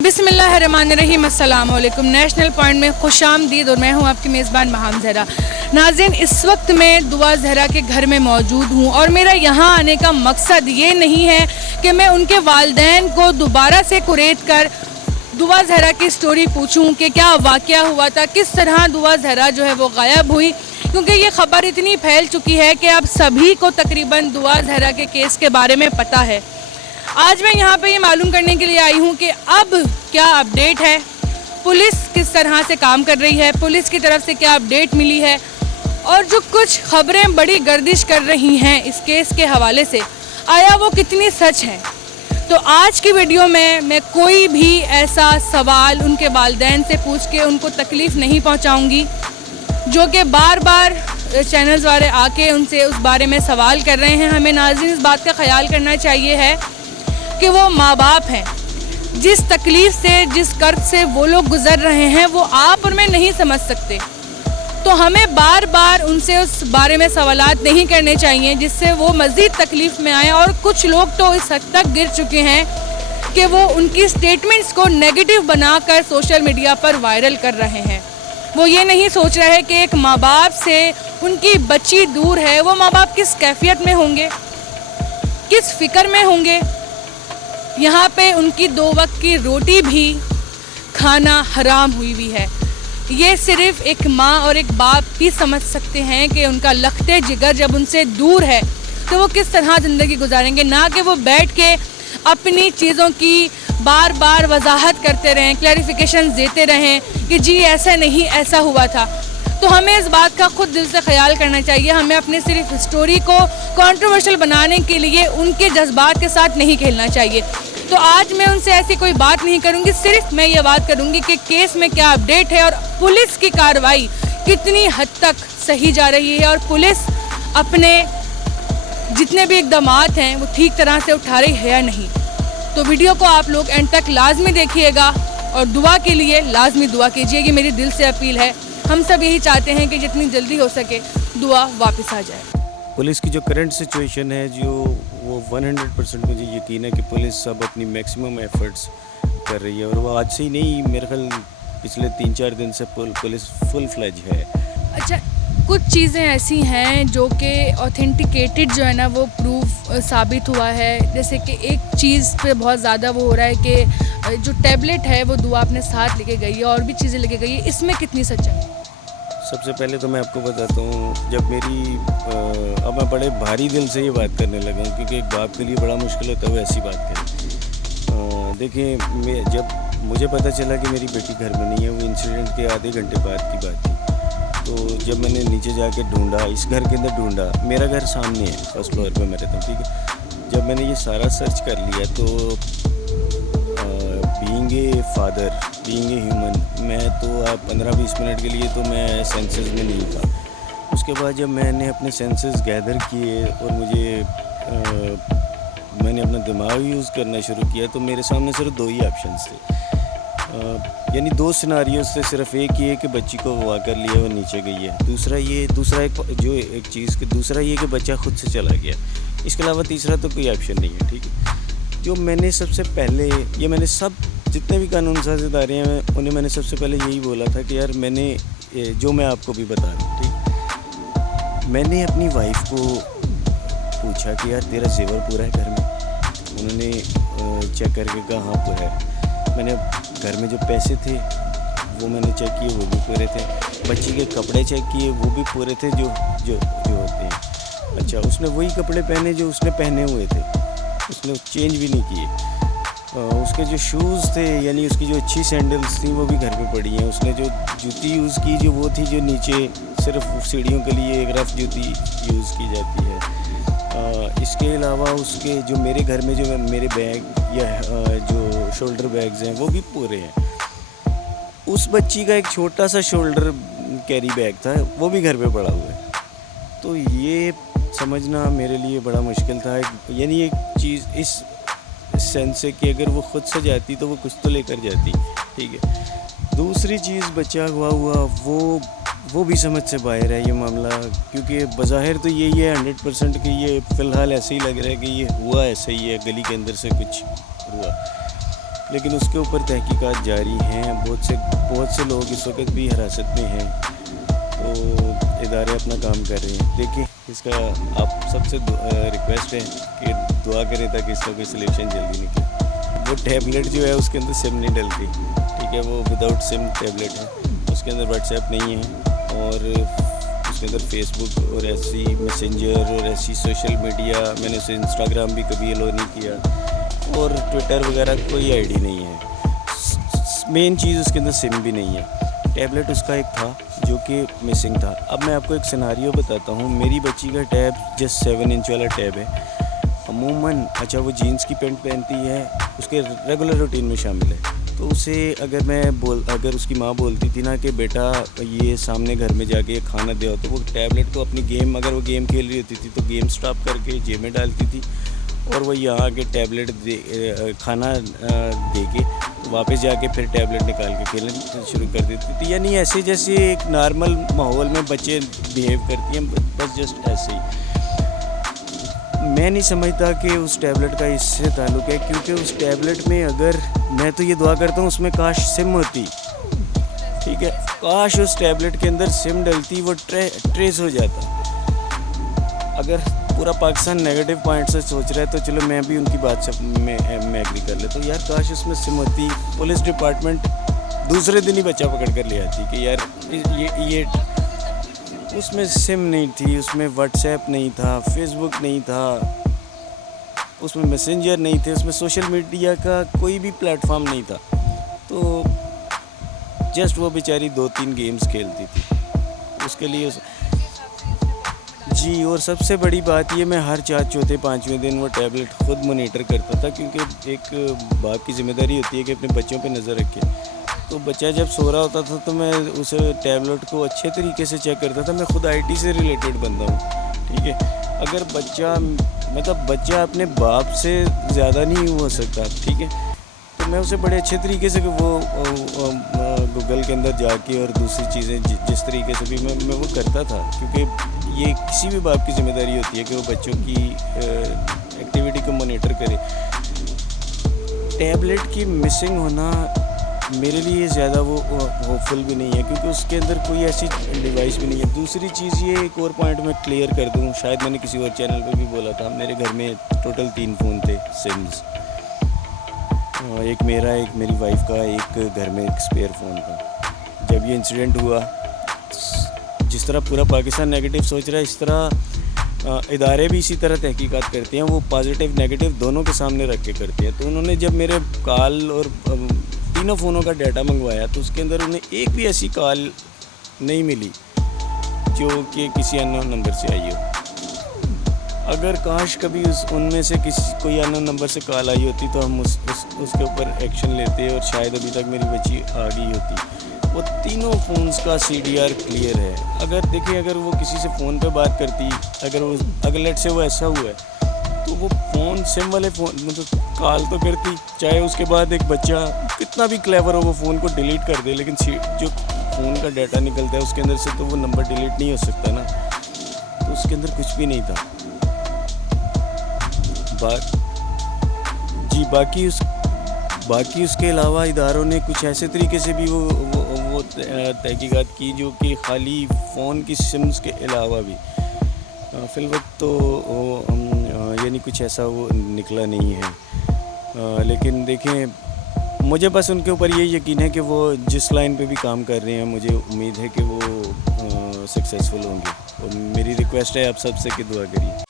बिस्मिल्लाहिर्रहमानिर्रहीम, अस्सलाम वालेकुम। नेशनल पॉइंट में खुशामदीद और मैं हूं आपकी मेज़बान महाम ज़हरा। नाज़रीन, इस वक्त मैं दुआ ज़हरा के घर में मौजूद हूं और मेरा यहां आने का मकसद ये नहीं है कि मैं उनके वालिदैन को दोबारा से कुरेद कर दुआ ज़हरा की स्टोरी पूछूं कि क्या वाक़या हुआ था, किस तरह दुआ ज़हरा जो है वो गायब हुई, क्योंकि ये ख़बर इतनी फैल चुकी है कि अब सभी को तकरीबन दुआ ज़हरा के केस के बारे में पता है। आज मैं यहाँ पे ये मालूम करने के लिए आई हूँ कि अब क्या अपडेट है, पुलिस किस तरह से काम कर रही है, पुलिस की तरफ से क्या अपडेट मिली है और जो कुछ खबरें बड़ी गर्दिश कर रही हैं इस केस के हवाले से, आया वो कितनी सच हैं। तो आज की वीडियो में मैं कोई भी ऐसा सवाल उनके वालिदैन से पूछ के उनको तकलीफ़ नहीं पहुँचाऊँगी जो कि बार बार चैनल्स वाले आके उनसे उस बारे में सवाल कर रहे हैं। हमें नाज़रीन इस बात का ख्याल करना चाहिए है कि वो माँ बाप हैं, जिस तकलीफ़ से जिस कर्ज से वो लोग गुज़र रहे हैं वो आप और मैं नहीं समझ सकते। तो हमें बार बार उनसे उस बारे में सवालात नहीं करने चाहिए जिससे वो मज़ीद तकलीफ़ में आए। और कुछ लोग तो इस हद तक गिर चुके हैं कि वो उनकी स्टेटमेंट्स को नेगेटिव बनाकर सोशल मीडिया पर वायरल कर रहे हैं। वो ये नहीं सोच रहे कि एक माँ बाप से उनकी बच्ची दूर है, वो माँ बाप किस कैफियत में होंगे, किस फ़िक्र में होंगे। यहाँ पे उनकी 2 वक्त की रोटी भी खाना हराम हुई है। ये सिर्फ़ एक माँ और एक बाप ही समझ सकते हैं कि उनका लखते जिगर जब उनसे दूर है तो वो किस तरह ज़िंदगी गुजारेंगे, ना कि वो बैठ के अपनी चीज़ों की बार बार वजाहत करते रहें, क्लैरिफिकेशन देते रहें कि जी ऐसा नहीं ऐसा हुआ था। तो हमें इस बात का खुद दिल से ख्याल करना चाहिए। हमें अपनी सिर्फ स्टोरी को कंट्रोवर्शियल बनाने के लिए उनके जज्बात के साथ नहीं खेलना चाहिए। तो आज मैं उनसे ऐसी कोई बात नहीं करूंगी, सिर्फ मैं ये बात करूंगी कि केस में क्या अपडेट है और पुलिस की कार्रवाई कितनी हद तक सही जा रही है और पुलिस अपने जितने भी इक़दामात हैं वो ठीक तरह से उठा रही है या नहीं। तो वीडियो को आप लोग एंड तक लाजमी देखिएगा और दुआ के लिए लाजमी दुआ कीजिए। ये मेरी दिल से अपील है। हम सब यही चाहते हैं कि जितनी जल्दी हो सके दुआ वापस आ जाए। पुलिस की जो करंट सिचुएशन है, जो वो 100% मुझे यकीन है कि पुलिस सब अपनी मैक्सिमम एफर्ट्स कर रही है और वो आज से ही नहीं, मेरे ख्याल पिछले 3-4 दिन से पुलिस फुल फ्लेज है। अच्छा, कुछ चीज़ें ऐसी हैं जो कि ऑथेंटिकेटेड जो है ना वो प्रूफ साबित हुआ है। जैसे कि एक चीज़ पे बहुत ज़्यादा वो हो रहा है कि जो टैबलेट है वो दुआ अपने साथ लेके गई है और भी चीज़ें लेके गई है, इसमें कितनी सच्चाई? सबसे पहले तो मैं आपको बताता हूँ, जब मेरी अब मैं बड़े भारी दिल से ये बात करने लगा हूँ क्योंकि एक बाप के लिए बड़ा मुश्किल होता है वो ऐसी बात करें। देखिए, जब मुझे पता चला कि मेरी बेटी घर में नहीं है, वो इंसिडेंट के आधे घंटे बाद की बात थी। तो जब मैंने नीचे जाके ढूंढा, इस घर के अंदर ढूंढा, मेरा घर सामने है, फर्स्ट फ्लोर पे मैं रहता हूँ, ठीक है। जब मैंने ये सारा सर्च कर लिया तो being a father, being a human, मैं तो 15-20 मिनट के लिए तो मैं सेंसेस में नहीं था। उसके बाद जब मैंने अपने सेंसेस गैदर किए और मैंने अपना दिमाग यूज़ करना शुरू किया तो मेरे सामने सिर्फ 2 ही ऑप्शंस थे, यानी 2 सिनारियोस थे। सिर्फ एक ही है कि बच्ची को हवा कर लिया, वो नीचे गई है। दूसरा ये कि बच्चा खुद से चला गया। इसके अलावा तीसरा तो कोई ऑप्शन नहीं है, ठीक है। जो मैंने सबसे पहले, ये मैंने सब जितने भी कानून साज़ इदारे हैं उन्हें मैंने सबसे पहले यही बोला था कि यार मैंने जो मैं आपको भी बता रहा हूँ, ठीक। मैंने अपनी वाइफ को पूछा कि यार तेरा जेवर पूरा है घर में? उन्होंने चेक करके कहा हाँ पूरा है। मैंने घर में जो पैसे थे वो मैंने चेक किए, वो भी पूरे थे। बच्ची के कपड़े चेक किए, वो भी पूरे थे जो होते हैं। अच्छा, उसने वही कपड़े पहने जो उसने पहने हुए थे, उसने चेंज भी नहीं किए। उसके जो शूज़ थे, यानी उसकी जो अच्छी सैंडल्स थी वो भी घर पे पड़ी हैं। उसने जो जूती यूज़ की जो वो थी जो नीचे सिर्फ सीढ़ियों के लिए एक रफ़ जूती यूज़ की जाती है। इसके अलावा उसके जो मेरे घर में जो मेरे बैग या जो शोल्डर बैग्स हैं वो भी पूरे हैं। उस बच्ची का एक छोटा सा शोल्डर कैरी बैग था, वो भी घर पे पड़ा हुआ है। तो ये समझना मेरे लिए बड़ा मुश्किल था। यानी एक चीज़ इस सेंस से कि अगर वो खुद से जाती तो वो कुछ तो लेकर जाती, ठीक है। दूसरी चीज़, बच्चा हुआ वो भी समझ से बाहर है ये मामला, क्योंकि बज़ाहिर तो यही है 100% कि ये फ़िलहाल ऐसे ही लग रहा है कि ये हुआ ऐसे ही है, गली के अंदर से कुछ हुआ। लेकिन उसके ऊपर तहकीकात जारी हैं। बहुत से लोग इस वक्त भी हिरासत में हैं, तो इदारे अपना काम कर रहे हैं। देखिए, इसका आप सबसे रिक्वेस्ट है कि दुआ करें ताकि इसका कोई सल्यूशन जल्दी निकले। वो टैबलेट जो है उसके अंदर सिम नहीं डलती, ठीक है, वो विदाउट सिम टैबलेट है। उसके अंदर व्हाट्सएप नहीं है और उसके अंदर फेसबुक और ऐसी मैसेंजर और ऐसी सोशल मीडिया, मैंने उसे इंस्टाग्राम भी कभी अलो नहीं किया, और ट्विटर वगैरह कोई आईडी नहीं है। मेन चीज़ उसके अंदर सिम भी नहीं है। टैबलेट उसका एक था जो कि मिसिंग था। अब मैं आपको एक सिनारियो बताता हूँ। मेरी बच्ची का टैब जस्ट 7 इंच वाला टैब है। अमूमन अच्छा वो जीन्स की पैंट पहनती है, उसके रेगुलर रूटीन में शामिल है। तो उसे अगर उसकी माँ बोलती थी ना कि बेटा ये सामने घर में जाके ये खाना दे, तो वो टैबलेट को अपनी गेम, अगर वो गेम खेल रही होती थी तो गेम स्टॉप करके जेब में डालती थी, और वो यहाँ आके टैबलेट खाना दे के वापस जाके फिर टैबलेट निकाल के खेलना शुरू कर देती थी। यानी ऐसे जैसे एक नॉर्मल माहौल में बच्चे बिहेव करती हैं, बस जस्ट ऐसे ही। मैं नहीं समझता कि उस टैबलेट का इससे ताल्लुक़ है, क्योंकि उस टैबलेट में अगर मैं तो ये दुआ करता हूँ उसमें काश सिम होती, ठीक है, काश उस टैबलेट के अंदर सिम डलती, वो ट्रेस हो जाता। अगर पूरा पाकिस्तान नेगेटिव पॉइंट से सोच रहा है तो चलो मैं भी उनकी बात से मैं एग्री कर लेता हूँ। यार काश उसमें सिम होती, पुलिस डिपार्टमेंट दूसरे दिन ही बच्चा पकड़ कर ले आती कि यार ये उसमें सिम नहीं थी, उसमें व्हाट्सएप नहीं था, फेसबुक नहीं था, उसमें मैसेंजर नहीं थे, उसमें सोशल मीडिया का कोई भी प्लेटफॉर्म नहीं था। तो जस्ट वो बेचारी 2-3 गेम्स खेलती थी उसके लिए जी। और सबसे बड़ी बात ये, मैं हर 4, चौथे, 5वें दिन वो टैबलेट ख़ुद मोनीटर करता था, क्योंकि एक बाप की ज़िम्मेदारी होती है कि अपने बच्चों पे नज़र रखे। तो बच्चा जब सो रहा होता था तो मैं उस टैबलेट को अच्छे तरीके से चेक करता था। मैं खुद आईटी से रिलेटेड बंदा हूँ, ठीक है। अगर बच्चा अपने बाप से ज़्यादा नहीं हो सकता, ठीक है, तो मैं उसे बड़े अच्छे तरीके से वो गूगल के अंदर जाके और दूसरी चीज़ें जिस तरीके से भी मैं वो करता था, क्योंकि ये किसी भी बाप की ज़िम्मेदारी होती है कि वो बच्चों की एक्टिविटी को मॉनिटर करे। टैबलेट की मिसिंग होना मेरे लिए ज़्यादा वो होपफुल भी नहीं है, क्योंकि उसके अंदर कोई ऐसी डिवाइस भी नहीं है। दूसरी चीज़ ये, एक और पॉइंट मैं क्लियर कर दूँ, शायद मैंने किसी और चैनल पे भी बोला था, मेरे घर में टोटल 3 फ़ोन थे सिम्स। एक मेरा, एक मेरी वाइफ का, एक घर में एक स्पेयर फ़ोन था। जब ये इंसिडेंट हुआ, जिस तरह पूरा पाकिस्तान नेगेटिव सोच रहा है, इस तरह इदारे भी इसी तरह तहकीकात करते हैं। वो पॉजिटिव नेगेटिव दोनों के सामने रख के करते हैं। तो उन्होंने जब मेरे कॉल और तीनों फ़ोनों का डाटा मंगवाया तो उसके अंदर उन्हें एक भी ऐसी कॉल नहीं मिली जो कि किसी अननोन नंबर से आई हो। अगर काश कभी उनमें से कोई अननोन नंबर से कॉल आई होती तो हम उसके ऊपर एक्शन लेते और शायद अभी तक मेरी बच्ची आ गई होती। वो तीनों फ़ोन्स का CDR क्लियर है। अगर वो किसी से फ़ोन पे बात करती, अगर लेट से वो ऐसा हुआ है, तो वो फ़ोन सिम वाले फ़ोन मतलब कॉल तो करती, चाहे उसके बाद एक बच्चा कितना भी क्लेवर हो वो फ़ोन को डिलीट कर दे, लेकिन जो फ़ोन का डाटा निकलता है उसके अंदर से तो वो नंबर डिलीट नहीं हो सकता ना। तो उसके अंदर कुछ भी नहीं था। बाकी उसके अलावा इदारों ने कुछ ऐसे तरीके से भी वो तहकीकात की जो कि खाली फ़ोन की सिम्स के अलावा भी फ़िलवक्त तो यानी कुछ ऐसा वो निकला नहीं है। लेकिन देखें, मुझे बस उनके ऊपर ये यकीन है कि वो जिस लाइन पे भी काम कर रहे हैं, मुझे उम्मीद है कि वो सक्सेसफुल होंगे। और मेरी रिक्वेस्ट है आप सबसे कि दुआ करिए।